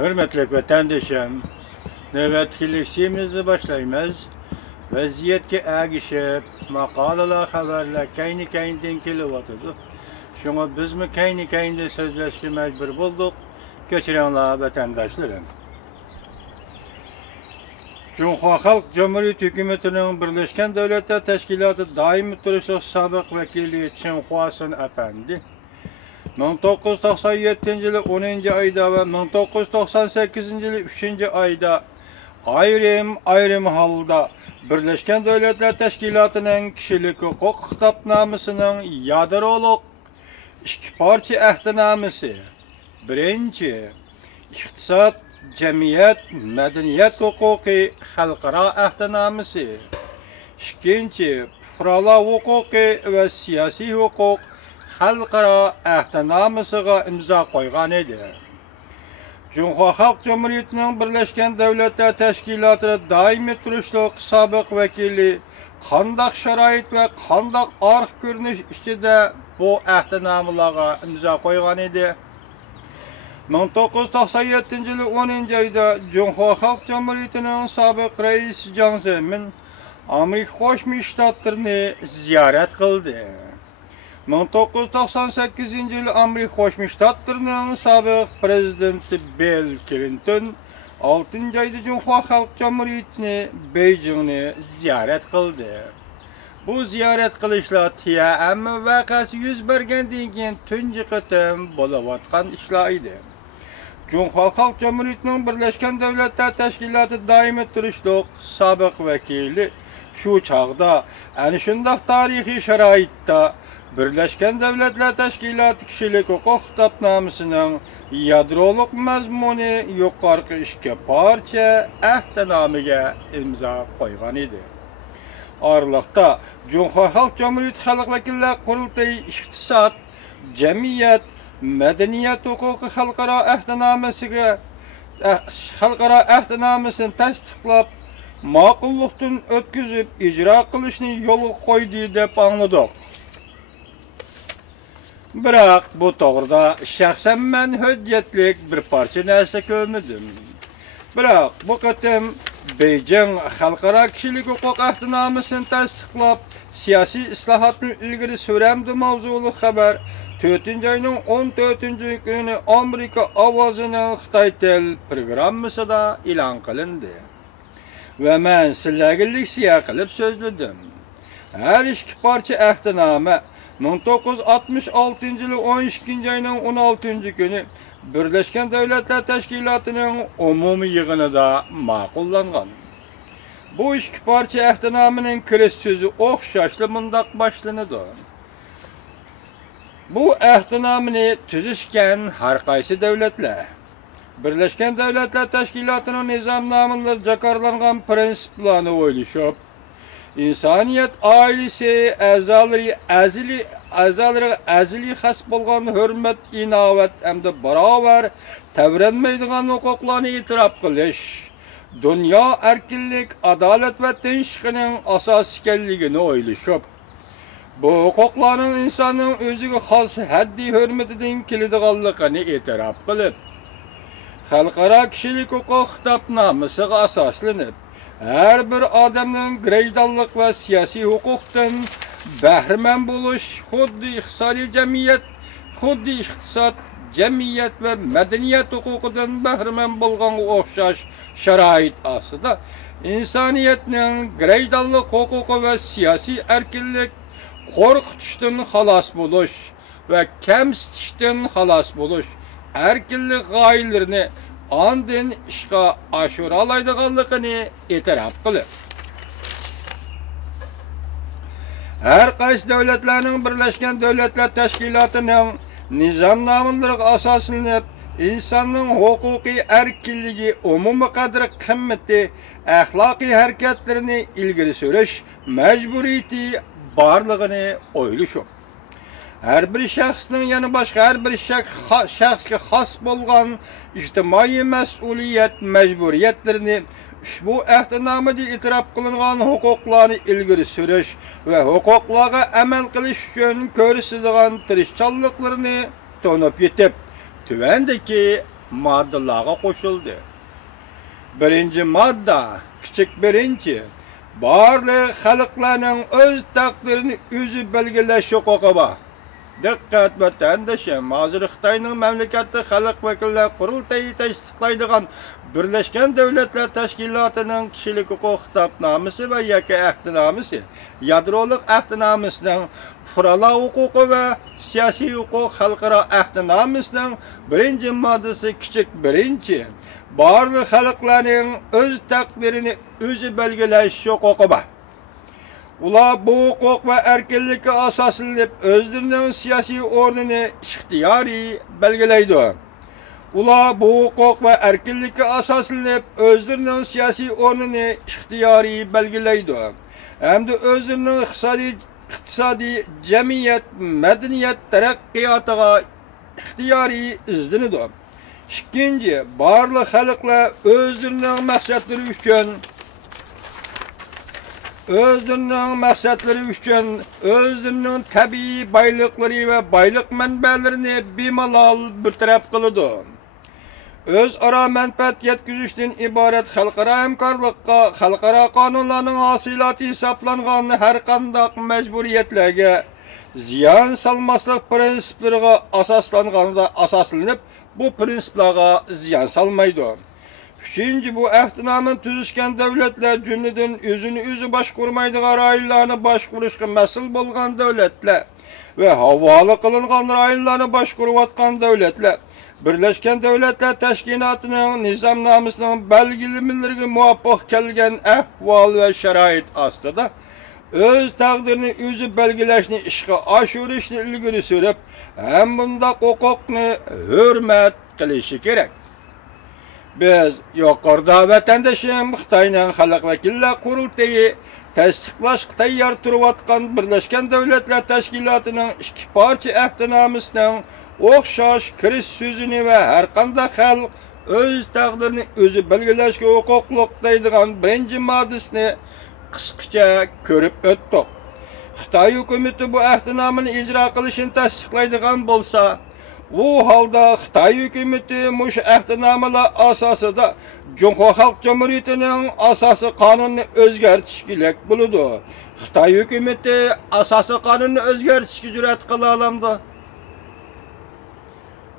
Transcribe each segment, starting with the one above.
Hürmetli vatandaşım, nöbetçiliğimizi başlayımız. Vaziyetki agişip, makalalar, haberler kayni-kayninden keliyotadı. Şuna biz mi kayni-kayinde sözleşke mecbur bulduk? Geçirenler vatandaşlarım. Cumhuriyet Halk Cumhuriyeti Hükümeti'nin Birleşken Devletler Teşkilatı daimi turuşluq sabık vekili Çinhuasın Efendi 1997 yılı 10. ayda ve 1998 yılı 3. ayda ayrım halda Birleşken Devletler Teşkilatı'nın kişilik hukuk kitapnamasının yadroluk iki parça ehdinamesi. Birinci, iktisat, cemiyet, medeniyet hukuki halkara ehdinamesi. İkinci, fuqarolar hukuki ve siyasi hukuk halkara ehdinamesiga imza koygan edi. Cumhuriyet Halk Cumhuriyeti'nin Birleşken Devletler Teşkilatı daimi turuşluq sabık vekili qandaq şarait ve qandaq arıq görünüş içinde bu ehdinamelarga imza koygan edi. 1997 yılı 10. ayda Cumhuriyet Halk Cumhuriyeti'nin sabık reis Jiang Zemin Amerika Qo'shma Shtatlarini ziyorat qildi. 1998 yılı Amerika Qo'shma Shtatlarining sabık prezidenti Bill Clinton 6. ayda Cumhuriyet Halk Cumhuriyeti'ni Beijing'ni ziyorat qildi. Bu ziyorat qilishlar TM vaqasi yuz bergandan keyin tunji qatam bo'layotgan ishlar edi. Cumhuriyet Halk Cumhuriyeti'nin Birleşken Devletler Teşkilatı daimi turuşluq sabık vekili şu çağda ani şundaq tarihi şaraitda Birleşken Devletler Teşkilatı kişilik hukuk kitapnamasının yadroluk mazmuni yuqorqi ikki parcha ahdnamaga imza qo'ygan edi. Aralıqda Cumhuriyet Halk Cumhuriyeti Xalq Vekiller Qurultayı İqtisat, Cemiyet, Medeniyet hukuki halkara ahdinamesini tasdiqlab, maqulluqdan ötküzüp icra qilishni yo'lga qo'ydi deb angladik. Biroq bu to'g'rida shaxsan men hujjatlik bir parcha narsa ko'rmadim. Biroq bu qatim Beijing xalqaro kishilik huquq ahdinamesini tasdiqlab, siyosiy islohotni ilgari suramdi mavzuli xabar 4. ayning 14. kuni Amerika ovozining Xitoy til programmasida e'lon qilindi. Ve men sizlarga leksiya qilib so'zladim. Her iki parça ahdinoma 1966 yılı 12. ayının 16. günü Birleşken Devletler Teşkilatı'nın umumi yığınında ma'qullangan. Bu iki parça ahdinamenin kiriş sözü o'xshashli mundaq başlanadi. Bu ahdinameni tuzishgan har qaysi devletler Birleşken Devletler Teşkilatı'nın nizamnameleri jakarlangan prinsiplarni o'ylashib, insaniyet ailesi azali xas bo'lgan hurmat, inovat hamda barobar tavranmaydigan huquqlarni e'tirof qilish, dunyo erkinlik, adolat va tinchlikning asosi ekanligini o'ylashib, bu huquqlarning insonning o'ziga xos haddiy hurmatidan keladiganligini e'tirof qilib, xalqaro kishilik huquq kitobnomasiga asoslanib, her bir adamın greydanlık ve siyasi hukuktan bahriman buluş, xuddi iqtisat, cemiyet ve medeniyet hukukudan bahriman bolgan o'xshash şarait aslida insaniyetning greydanlık hukuku ve siyasi erkinlik qo'rqitishdan xalos buluş ve kamsitishdan xalos buluş erkinlik g'oyalarini andin ishga oshira oladiganligini e'tirof qilib, har qaysi davlatlarning Birleşken Devletler Teşkilatı'nın nizamnamelariga asoslanib, insonning huquqiy erkinligi, umumiy qadri qimmati, axloqiy harakatlarini ilgari surish majburiyati borligini o'ylashib, her bir şahsının yani başka her bir şahsga xos bo'lgan ijtimoiy mas'uliyat mecburiyetlerini bu ahdinamada e'tirof qilingan huquqlarni ilgari surish ve huquqlarga amal qilish uchun ko'rsatadigan tirishchanliklarini to'nib yetib, tuvandagi moddalarga qo'shildi. Birinchi modda, kichik birinchi, barliq xalqlarning o'z taqdirini o'zi belgilash huquqi bor. Diqqat vatandoshim, hozir Xitoyning mamlakatda xalq vakillar qurultayi tasdiqlaydigan Birleşken Devletler Teşkilatı'nın kişilik hukuk kitapnamesi ve yaka ahdnamesi, yadroluk ahdnamesinin furala hukuku ve siyasi hukuk halkara ahdnamesinin birinci maddesi küçük birinci, barlı halkların öz takdirini özü belgeleş hukuku var. Ular bu hukuk ve erkinlikka asoslanib özlerinin siyasi o'rnini ixtiyoriy belgilaydi. Ular bu hukuk ve erkinlikka asoslanib özlerinin siyasi o'rnini ixtiyoriy belgilaydi. Hamda özlerinin iqtisodiy, jamiyat, madaniyat taraqqiyotiga ixtiyoriy izlanadi. Ikkinchi, barliq xalqlar özlerinin maqsadlari uchun özlerinin tabiiy boyliqlari ve boyliq manbalarini bemalol bartaraf qiladi. O'zaro manfaat yetkazishdan iborat xalqaro hamkorlikqa, xalqaro qonunlarning hosilati hisoblangan har qanday majburiyatlarga ziyon solmaslik prinsiplariga asoslanib, bu prinsiplarga ziyon solmaydi. Üçüncü, bu ahdnamen tüzüşken devletler cümleden özünü başkurmaydıgan rayonlarni başkuruşga mas'ul bo'lgan devletler ve havola qilingan rayonlarni başkuruvatgan devletler Birleşken Devletler Teşkilatı'nın nizamnamesining belgilemeleriga muvofiq kelgan ahvol ve sharoit ostida öz taqdirini o'zi belgilashni ishga oshirishni ilgari surib, ham bundaq huquqni hurmat qilishi kerak. Biz yuqorida vatandoshim Xitoyning xalq vakillar qurultayi tasdiqlashga tayyor turayotgan Birleşken Devletler Teşkilatı'nın ikki parcha ahdnamasining o'xshash kirish so'zini va har qanday xalq o'z taqdirini o'zi belgilashga huquqli deydigan birinchi moddasini qisqacha ko'rib o'tdik. Xitoy hukumati bu ahdnamani ijro qilishini tasdiqlaydigan bo'lsa, bu holda Xitoy hukumati mush ahdnamalar asosida Cumhuriyet Halk Cumhuriyeti'nin asosiy qonunini o'zgartirish kerak bo'ladi. Xitoy hukumati asosiy qonunni o'zgartirishga jur'at qila olamdi?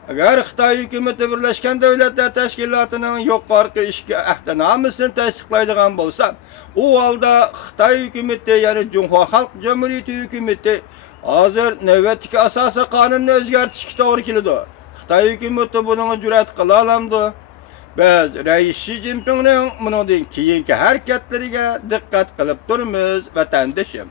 Agar Xitoy hukumati Birleşken Devletler Teşkilatı'nın yuqorqi ikki ahdnamasini tasdiqlaydigan bo'lsa, u holda Xitoy hukumati, ya'ni Cumhuriyet Halk Cumhuriyeti hukumati hozir navbatdagi asosiy qonunni o'zgartirishga to'g'ri keladi. Xitoy hukumati buning jur'at qila olamdi? Biz Rais Xi Jinpingning bundan keyingi harakatlariga diqqat qilib turibmiz vatandoshim.